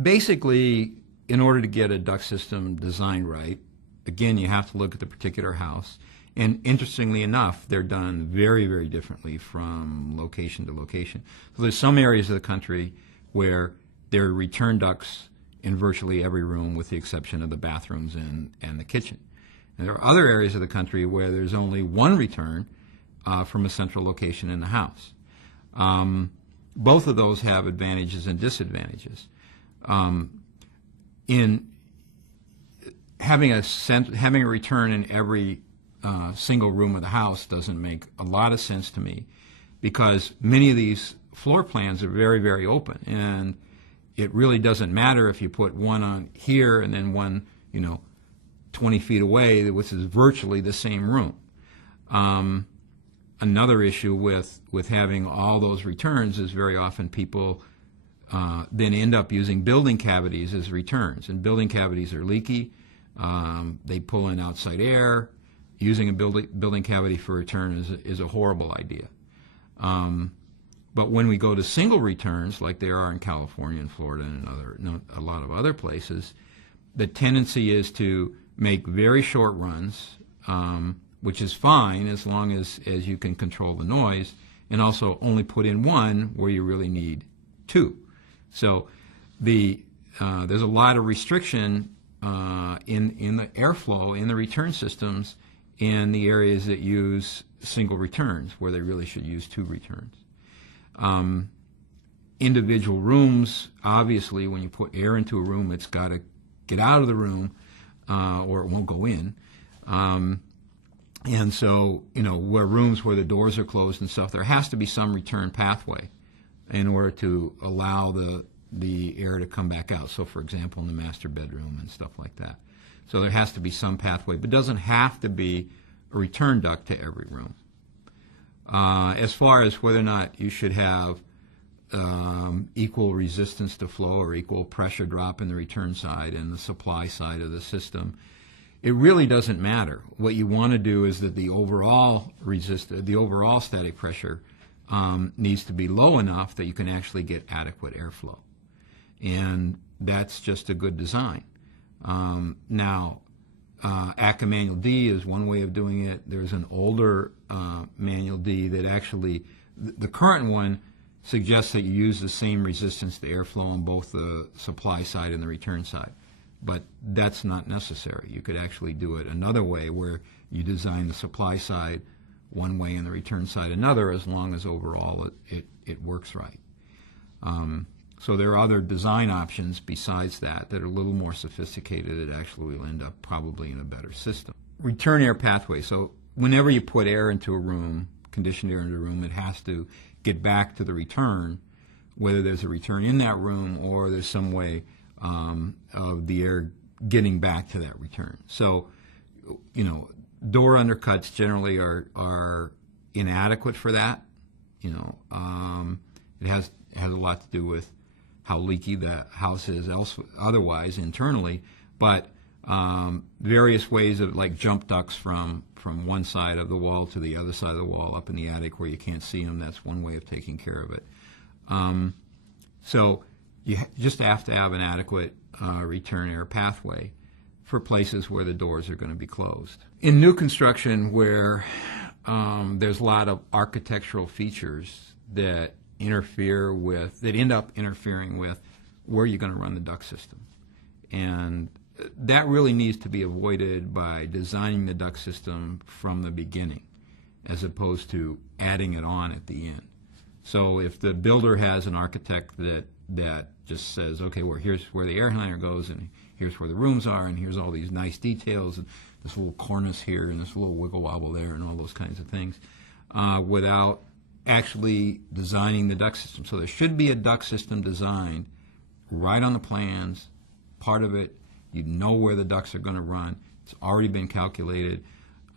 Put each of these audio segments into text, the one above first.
Basically, in order to get a duct system design right, again, you have to look at the particular house. And interestingly enough, they're done very, very differently from location to location. So there's some areas of the country where there are return ducts in virtually every room with the exception of the bathrooms and the kitchen. And there are other areas of the country where there's only one return from a central location in the house. Both of those have advantages and disadvantages. In having a return in every single room of the house doesn't make a lot of sense to me, because many of these floor plans are very, very open, and it really doesn't matter if you put one on here and then one, 20 feet away, which is virtually the same room. Another issue with having all those returns is very often people then end up using building cavities as returns, and building cavities are leaky. They pull in outside air. Using a building cavity for return is a horrible idea. But when we go to single returns, like there are in California and Florida and a lot of other places, the tendency is to make very short runs, which is fine as long as you can control the noise, and also only put in one where you really need two. So there's a lot of restriction in the airflow in the return systems in the areas that use single returns, where they really should use two returns. Individual rooms, obviously, when you put air into a room, it's got to get out of the room or it won't go in. And so, where rooms where the doors are closed and stuff, there has to be some return pathway in order to allow the air to come back out. So, for example, in the master bedroom and stuff like that. So there has to be some pathway, but it doesn't have to be a return duct to every room. As far as whether or not you should have equal resistance to flow or equal pressure drop in the return side and the supply side of the system, it really doesn't matter. What you want to do is that the overall static pressure needs to be low enough that you can actually get adequate airflow. And that's just a good design. Now, ACA Manual D is one way of doing it. There's an older Manual D that actually, the current one suggests that you use the same resistance to airflow on both the supply side and the return side. But that's not necessary. You could actually do it another way, where you design the supply side one way and the return side another, as long as overall it works right. So there are other design options besides that are a little more sophisticated that actually will end up probably in a better system. Return air pathway. So whenever you put air into a room, conditioned air into a room, it has to get back to the return, whether there's a return in that room or there's some way of the air getting back to that return. So, door undercuts generally are inadequate for that. It has a lot to do with how leaky the house is otherwise internally, but various ways of, like, jump ducts from one side of the wall to the other side of the wall up in the attic where you can't see them, that's one way of taking care of it. So you just have to have an adequate return air pathway for places where the doors are going to be closed. In new construction, where there's a lot of architectural features that end up interfering with where you're going to run the duct system. And that really needs to be avoided by designing the duct system from the beginning, as opposed to adding it on at the end. So if the builder has an architect that just says, okay, well, here's where the air handler goes, and here's where the rooms are, and here's all these nice details, and this little cornice here, and this little wiggle wobble there, and all those kinds of things, without actually designing the duct system. So there should be a duct system designed right on the plans, part of it. You know where the ducts are going to run. It's already been calculated.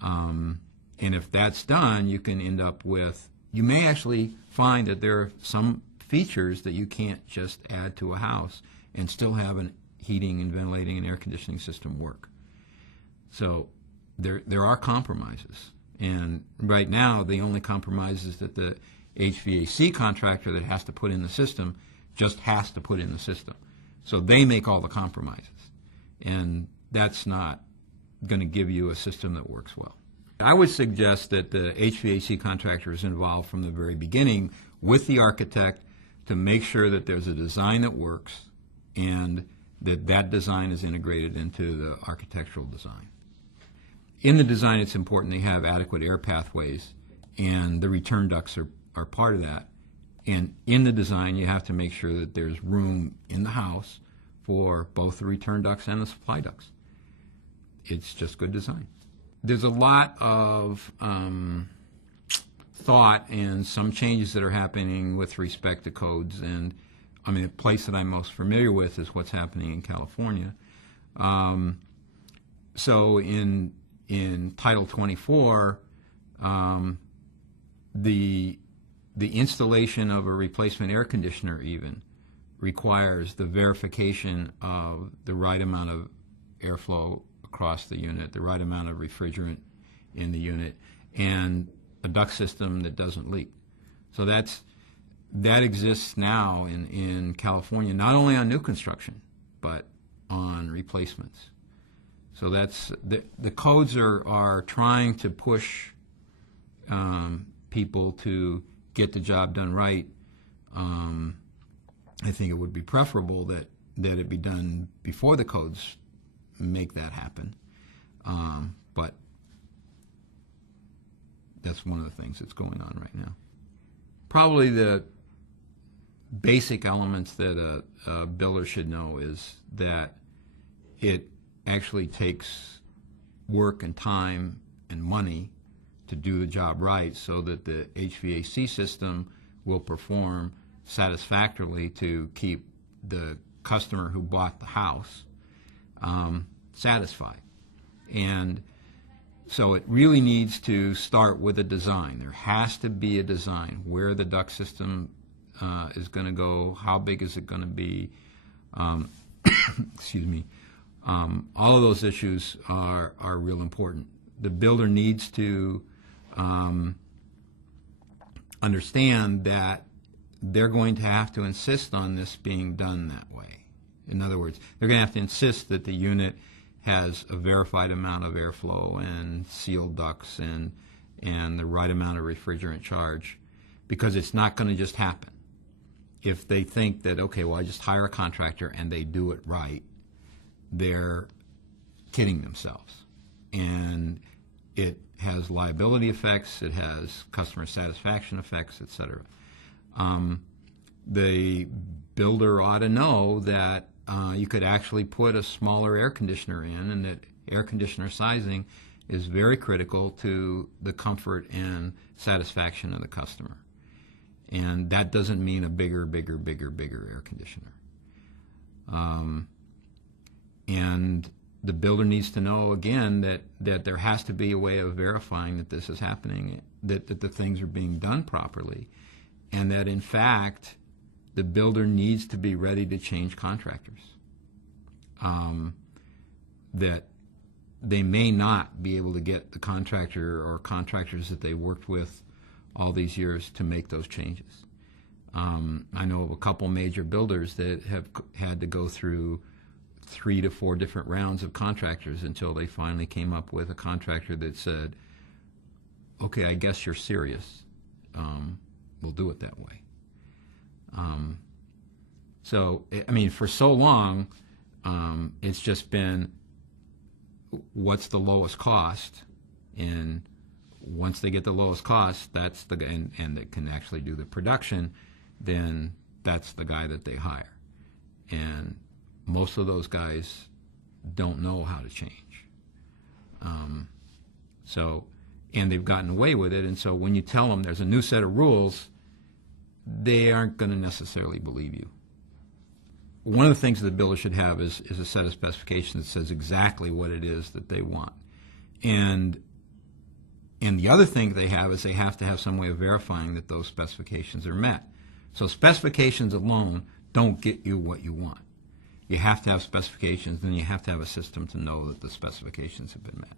And if that's done, you can end up with, you may actually find that there are some features that you can't just add to a house and still have a heating and ventilating and air conditioning system work. So there are compromises. And right now, the only compromise is that the HVAC contractor that has to put in the system just has to put in the system. So they make all the compromises. And that's not going to give you a system that works well. I would suggest that the HVAC contractor is involved from the very beginning with the architect to make sure that there's a design that works and that that design is integrated into the architectural design. In the design, it's important they have adequate air pathways, and the return ducts are part of that. And in the design, you have to make sure that there's room in the house for both the return ducts and the supply ducts. It's just good design. There's a lot of thought and some changes that are happening with respect to codes. And I mean, the place that I'm most familiar with is what's happening in California. So in Title 24, the installation of a replacement air conditioner even requires the verification of the right amount of airflow across the unit, the right amount of refrigerant in the unit, and a duct system that doesn't leak. So that exists now in California, not only on new construction, but on replacements. So that's the codes are trying to push people to get the job done right. I think it would be preferable that it be done before the codes make that happen. But that's one of the things that's going on right now. Probably the basic elements that a builder should know is that it actually takes work and time and money to do the job right so that the HVAC system will perform satisfactorily to keep the customer who bought the house satisfied. And so it really needs to start with a design. There has to be a design where the duct system is going to go, how big is it going to be, excuse me. All of those issues are real important. The builder needs to understand that they're going to have to insist on this being done that way. In other words, they're going to have to insist that the unit has a verified amount of airflow and sealed ducts and the right amount of refrigerant charge, because it's not going to just happen. If they think that, okay, well, I just hire a contractor and they do it right, they're kidding themselves. And it has liability effects, it has customer satisfaction effects, etc. The builder ought to know that you could actually put a smaller air conditioner in, and that air conditioner sizing is very critical to the comfort and satisfaction of the customer. And that doesn't mean a bigger air conditioner. And the builder needs to know, again, that there has to be a way of verifying that this is happening, that the things are being done properly, and that, in fact, the builder needs to be ready to change contractors. That they may not be able to get the contractor or contractors that they worked with all these years to make those changes. I know of a couple major builders that have had to go through 3 to 4 different rounds of contractors until they finally came up with a contractor that said, okay, I guess you're serious. We'll do it that way. So, I mean, for so long, it's just been what's the lowest cost, and once they get the lowest cost, that's the guy, and that can actually do the production, then that's the guy that they hire. And most of those guys don't know how to change. And they've gotten away with it, and so when you tell them there's a new set of rules, they aren't going to necessarily believe you. One of the things that the builder should have is a set of specifications that says exactly what it is that they want. And the other thing they have is they have to have some way of verifying that those specifications are met. So specifications alone don't get you what you want. You have to have specifications, and you have to have a system to know that the specifications have been met.